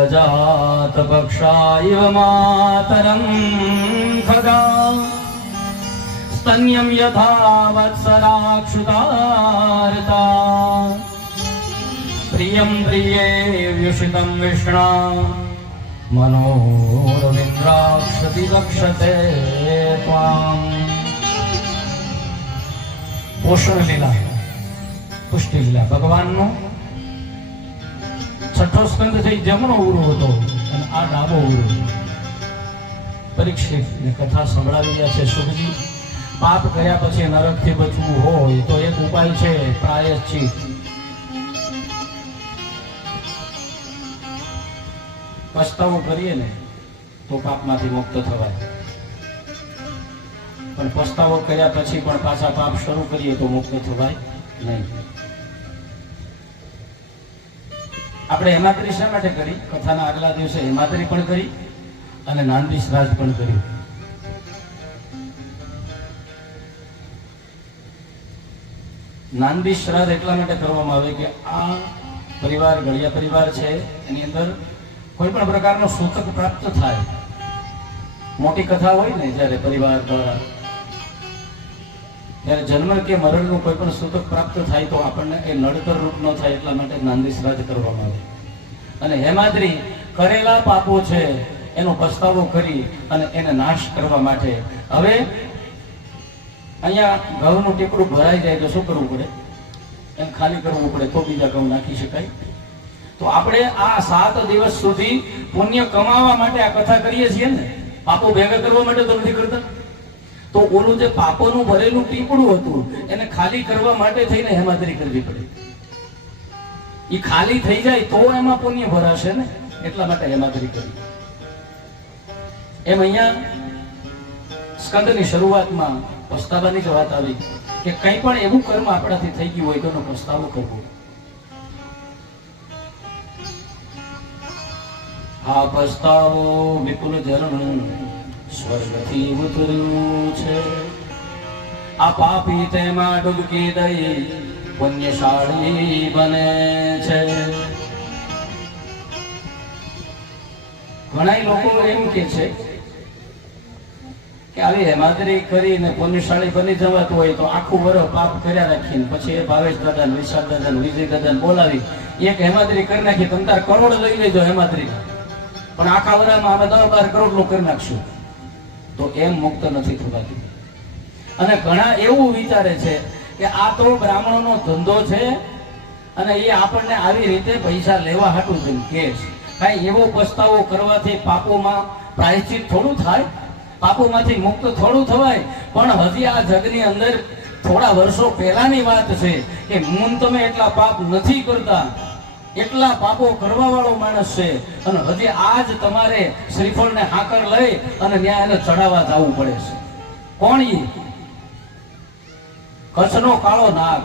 अजातपक्षा इव मातरं खगा स्तन्यं यथा वत्सराक्षुतार्ता प्रियं प्रिये व्युषितं विष्णा मनोरविन्द्राक्षति लक्षते त्वाम् પોષણ લીલા પુષ્ટિ લીલા ભગવાનનો છઠ્ઠો સ્કંદ થઈ જમણો ઉરો હતો, અને આ ડાબો ઉરો. પરીક્ષિત કથા સંભળાવી છે, સુખજી. પાપ કર્યા પછી નરકથી બચવું હોય તો એક ઉપાય છે, પ્રાયશ્ચિત. પસ્તાવો કરીએ ને, તો પાપમાંથી મુક્ત થવાય. પણ પસ્તાવો કર્યા પછી પણ પાછા પાપ શરૂ કરીએ તો મુક્ત થવાય નહીં. આપણે હેમાત્રી શા માટે કરી, કથાના આગલા દિવસે હેમાત્રી પણ કરી અને નાંદી શ્રાદ્ધ પણ કર્યું. નાંદી શ્રાદ્ધ એટલા માટે કરવામાં આવે કે આ પરિવાર, ગળિયા પરિવાર છે, એની અંદર કોઈ પણ પ્રકારનો સૂતક પ્રાપ્ત થાય. મોટી કથા હોય ને, જ્યારે પરિવાર દ્વારા ત્યારે જન્મ કે મરણનું કોઈ પણ સૂતક પ્રાપ્ત થાય તો આપણને એ નડતર રૂપ ન થાય એટલા માટે નાંદી શ્રાદ્ધ કરવામાં આવે. અને હેમાદ્રી કરેલા પાપો છે, એનો પસ્તાવો કરી અને એને નાશ કરવા માટે. હવે અહીંયા ઘઉંનું ટીપડું ભરાઈ જાય તો શું કરવું પડે? એમ ખાલી કરવું પડે તો બીજા ઘઉં નાખી શકાય. તો આપણે આ સાત દિવસ સુધી પુણ્ય કમાવા માટે આ કથા કરીએ છીએ ને? પાપો ભેગા કરવા માટે તો નથી કરતા? તો ઓલું જે પાપોનું ભરેલું પીપળું હતું, એને ખાલી કરવા માટે થઈને હેમાદરી કરવી પડે. એ ખાલી થઈ જાય તો એમાં પુણ્ય ભરાશે ને? એટલા માટે હેમાદરી કરી. એમ અહીંયા સ્કંદની શરૂઆતમાં પસ્તાવાની જ વાત આવી કે કંઈ પણ એવું કર્મ આપણાથી થઈ ગયું હોય તો એનો પસ્તાવો કરવો. હા પસ્તાવો વિપુલ ઝરણું સ્વર્ગથી ઉતર્યું છે. આ પાપી તેમાં ડૂબકી દઈ પુણ્યશાળી બને છે. ઘણા લોકો એમ કે છે કે આવી હેમાદરી કરીને પુણ્યશાળી બની જવાતું હોય તો આખું વરસ પાપ કર્યા રાખીને પછી એ ભાવેશ દાદા ને વિશાલ દાદા વિજય દાદા બોલાવી એક હેમાદરી કરી નાખી, તમે તાર કરોડ લઈ લેજો હેમાદરી. પણ આખા વરામાં અમે દસ બાર કરોડનું કરી નાખશું. તો એમ મુક્ત નથી થવાતું. અને ઘણા એવું વિચારે છે કે આ તો બ્રાહ્મણોનો ધંધો છે અને એ આપણને આવી રીતે પૈસા લેવા હાટું છે. કે કાંઈ એવો પસ્તાવો કરવાથી પાપોમાં પ્રાયશ્ચિત થોડું થાય? પાપોમાંથી મુક્ત થોડું થવાય? પણ હજી આ જગની અંદર થોડા વર્ષો પહેલાની વાત છે કે મૂન તમે એટલા પાપ નથી કરતા. એટલા પાપો કરવા વાળો માણસ છે. અને હજી આજ તમારે શ્રીફળને હાકર લઈ અને ત્યાં એને ચડાવવા જવું પડે છે. કોણ ઈ કચ્છનો કાળો નાગ.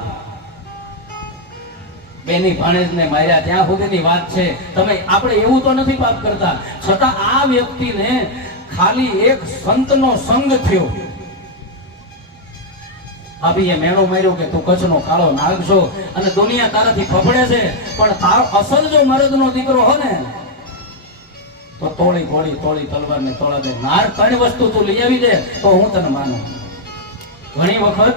બેની ભાણેજને માર્યા. ત્યાં સુધીની વાત છે. તમે આપણે એવું તો નથી પાપ કરતા. છતાં આ વ્યક્તિને ખાલી એક સંતનો સંગ થયો. ભાભીએ મેળો માર્યો કે તું કચ્છનો કાળો નાગ છો અને દુનિયા તારાથી ફફડે છે, પણ તારો અસલ જો મરદનો દીકરો હો ને, તો તોળી ઘોડી, તોળી તલવાર ને તોળા દે. નાર ત્રણ વસ્તુ તું લઈ આવી દે, તો હું તને માનું. ઘણી વખત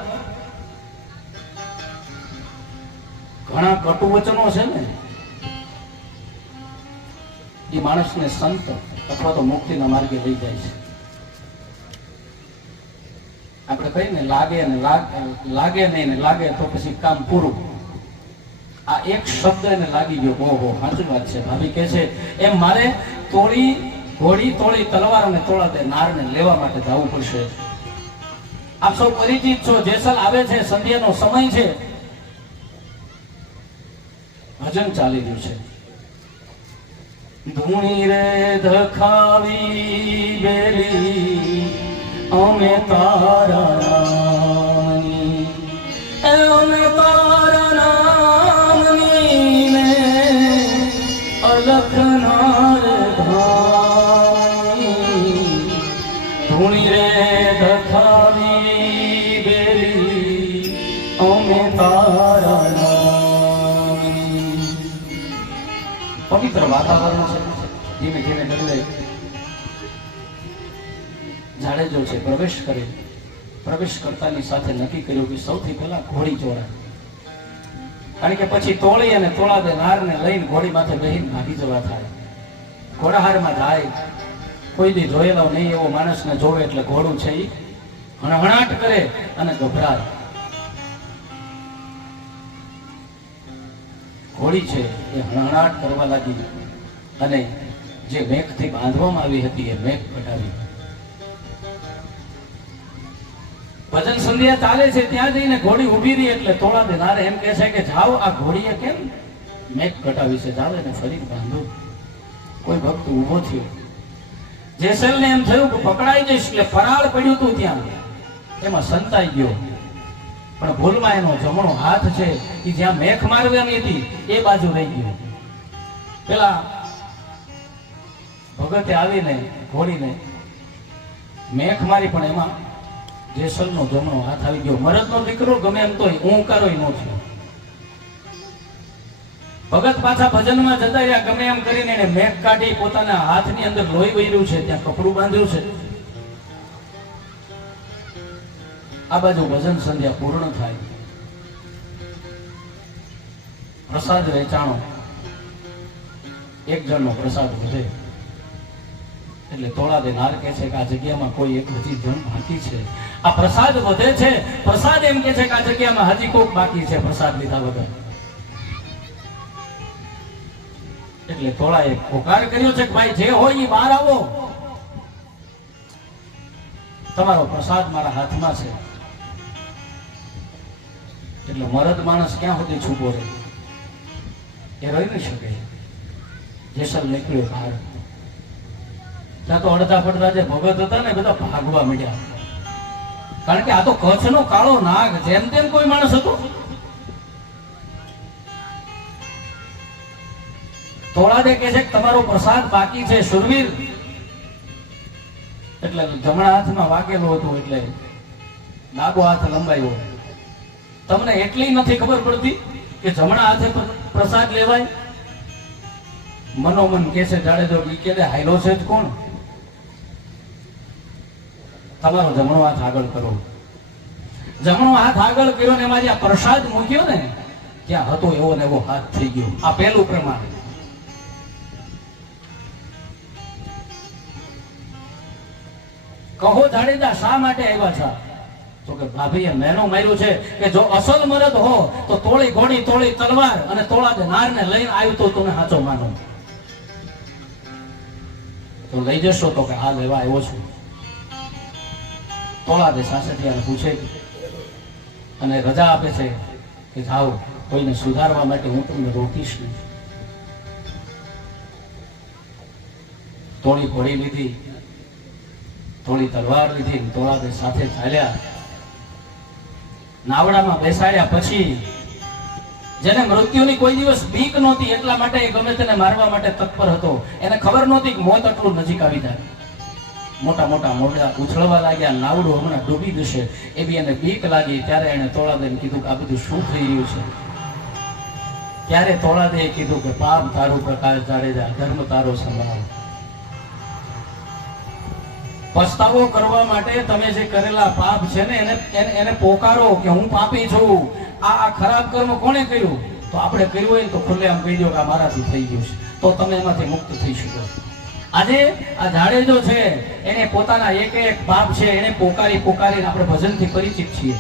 ઘણા કટુ વચનો છે ને, એ માણસને સંત અથવા તો મુક્તિના માર્ગે લઈ જાય છે. ને લાગે ને લાગે નહીં ને લાગે તો પછી કામ પૂરું. આ એક શબ્દ એને લાગી ગયો ઓહો સાચી વાત છે. ભાભી કે છે, એમ મારે તોડી, ઘોડી, તોડી, તલવાર અને તોળા દે નારને લેવા માટે જવું પડશે. આપ સૌ પરિચિત છો, જેસલ આવે છે, સંધ્યાનો સમય છે. ભજન ચાલી રહ્યું છે. ધૂણી રે ધખાવી બેલી અમે તારા નામની અમે તારા નામની ને અલખનાર ભાઈ ધૂણી રે ધખાવી બેલી અમે તારા નામની. પવિત્ર વાતાવરણ છે. ધીમે ધીમે ડગલે જાડેજો છે, પ્રવેશ કરે. પ્રવેશ કરતાની સાથે નક્કી કર્યું કે સૌથી પહેલા ઘોડી જોડાય કારણ કે પછી તોળી અને તોળા દે નારને લઈને ઘોડી માથે બેહીને ભાગી જવા થાય. ઘોડાહારમાં જાય. કોઈ દી જોયેલો નહીં એવો માણસને જોવે એટલે ઘોડું છે એ હણહણાટ કરે અને ગભરાય. ઘોડી છે એ હણહણાટ કરવા લાગી. અને જે મેઘથી બાંધવામાં આવી હતી એ મેઘ કઢાવી ભજન સંધ્યા ચાલે છે, ત્યાં જઈને ઘોડી ઊભી રહી એટલે તોળા દેનારે એમ કહે છે કે, જાઓ આ ઘોડીએ કેમ મેઘ કટાવી છે? ચાલે ને ફરી બાંધો. કોઈ ભક્ત ઊભો થયો. જેસલને એમ થયું કે, પકડાઈ જઈશ એટલે ફરાળ પડ્યું હતું ત્યાં. એમાં સંતાઈ ગયો. પણ ભૂલમાં એનો જમણો હાથ છે એ જ્યાં મેખ મારવાની હતી, એ બાજુ રહી ગયો. પેલા ભગતે આવીને ઘોડીને મેખ મારી, પણ એમાં જેસલનો જમણો હાથ આવી ગયો. મરદનો દીકરો ગમે એમ તો ઓંકારો નો થયો. ભગત પાછા ભજનમાં જતા રહ્યા. ગમે એમ કરીને એને મેઘ કાઢી પોતાના હાથની અંદર લોહી વહેર્યું છે. ત્યાં કપડું બાંધ્યું છે. આ બાજુ ભજન સંધ્યા પૂર્ણ થાય. પ્રસાદ વેચાણો. એક જણનો પ્રસાદ વધે. એટલે તોળા દે નાર કહે છે કે આ જગ્યામાં કોઈ એક હજી જણ બાકી છે. આ પ્રસાદ વધે છે. પ્રસાદ એમ કે છે કે આ જગ્યામાં હજી કોક બાકી છે પ્રસાદ લીધા વગર. એટલે તોળાએ પોકાર કર્યો છે કે ભાઈ જે હોય એ બહાર આવો. તમારો પ્રસાદ મારા હાથમાં છે. એટલે મરદ માણસ ક્યાં સુધી છૂપો રહે? એ રહી નહીં શકે. જેસલ નીકળ્યો બહાર. ત્યાં તો અડધા પડધા જે ભગત હતા ને બધા ભાગવા માંડ્યા. કારણ કે આ તો કચ્છનો કાળો નાગ, જેમ તેમ કોઈ માણસ હતો. તોળાદે કહે છે તમારો પ્રસાદ બાકી છે સુરવીર એટલે જમણા હાથમાં વાગેલો હતો, એટલે ડાબો હાથ લંબાયો. તમને એટલી નથી ખબર પડતી કે જમણા હાથે પ્ર- પ્રસાદ લેવાય? મનોમન કે છે જાડેજો કે હાયલો છે જ કોણ? તમારો જમણો હાથ આગળ કરો. જમણો હાથ આગળ કર્યો ને એમાં પ્રસાદ મૂક્યો ને, ત્યાં હતો એવો ને એવો હાથ થઈ ગયો. આ પહેલું પ્રમાણ. કહો જાડેજા, શા માટે આવ્યા છો? તો કે ભાભીએ મેનો માર્યું છે કે જો અસલ મરદ હો, તો તોળી ઘોડી, તોળી તલવાર અને તોળા નાર નારને લઈને આવ્યું તો તમે સાચો માનો. તો લઈ જશો તો કે, હા, લેવા આવ્યો છું. તોળા દે સાસઠિયાને પૂછે અને રજા આપે છે કે જાઓ, કોઈને સુધારવા માટે હું તમને રોકીશ નહીં. તોળી ઘોડી લીધી થોડી તલવાર લીધી તોળાદે સાથે ચાલ્યા. નાવડામાં બેસાડ્યા પછી, જેને મૃત્યુની કોઈ દિવસ બીક નહોતી એટલા માટે ગમે તેને મારવા માટે તત્પર હતો. એને ખબર નહોતી કે મોત આટલું નજીક આવી જાય. મોટા મોટા મોઢા ઉછળવા લાગ્યા, નાવડું હમણાં ડૂબી જશે. એવી એને બીક લાગી. ત્યારે એને તોળાદેને કીધું કે આ બધું શું થઈ રહ્યું છે? ત્યારે તોળાદેએ કીધું કે પાપ તારો પ્રકાશ જાડેજા, ધર્મ તારો સંભાળ. પસ્તાવો કરવા માટે તમે જે કરેલા પાપ છે ને, એને એને- પોકારો કે હું પાપી છું. આ આ ખરાબ કર્મ કોણે કર્યું? તો આપણે કર્યું હોય તો ખુલ્લે આમ કહી દો કે મારાથી થઈ ગયું છે. તો તમે એમાંથી મુક્ત થઈ શકો આજે આ જાડેજો છે, એને પોતાના એક એક પાપ છે, એને પોકારી પોકારીને આપણે ભજનથી પરિચિત છીએ.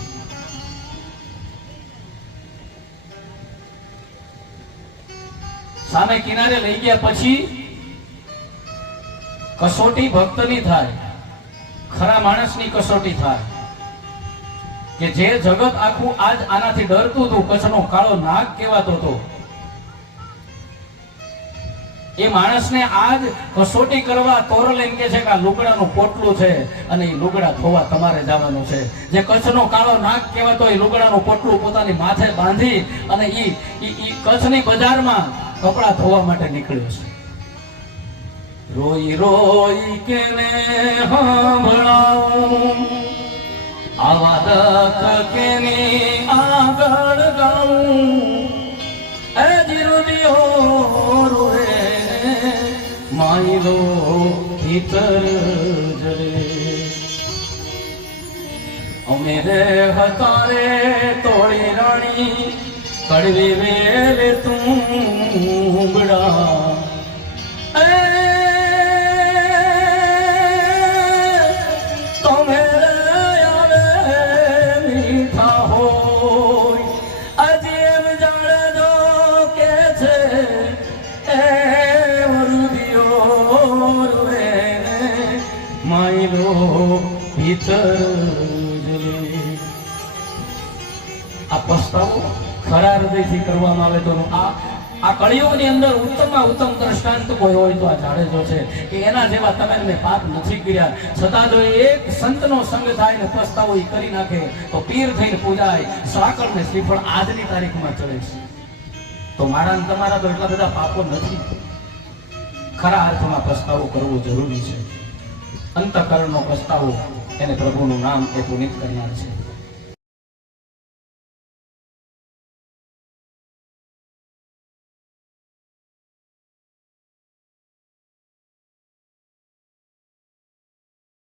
સામે કિનારે લઈ ગયા પછી કસોટી ભક્તની થાય, ખરા માણસની કસોટી થાય. કે જે જગત આખું આજ આનાથી ડરતું હતું, કચ્છનો કાળો નાગ કહેવાતો હતો. એ માણસને આજ કસોટી કરવા તોરલ એમ કે છે કે આ લુગડાનું પોટલું છે અને એ લુગડા ધોવા તમારે જવાનું છે. જે કચ્છનો કાળો નાક કહેવાતો એ લુગડાનું પોટલું પોતાની માથે બાંધી અને ઈ કચ્છની બજારમાં કપડાં ધોવા માટે નીકળ્યો છે. રોઈ રોઈ કેને સાંભળાવું આવા દખ કેની આગળ ગાઉં એ જીરુદીઓ રોએ માયલો ભીતર જરે. અમે રે હતા રે તોડી રાણી કડવી વેરે તું બડા આ ખરા હૃદયથી કરવામાં આવે તો આ આ કળિયુગની અંદર ઉત્તમમાં ઉત્તમ દ્રષ્ટાંત કોઈ હોય તો આ જાડેજો છે કે એના જેવા તમે પાપ નથી કર્યા. છતાં જો એક સંતનો સંગ થાય ને પસ્તાવો એ કરી નાખે, તો પીર થઈને પૂજાય. સાકળ ને શ્રીફળ આજની તારીખમાં ચડે છે. તો મારા તમારા તો એટલા બધા પાપો નથી. ખરા અર્થમાં પસ્તાવો કરવો જરૂરી છે. અંતકરણનો પસ્તાવો એને પ્રભુનું નામ એ પુનિત કરનાર છે.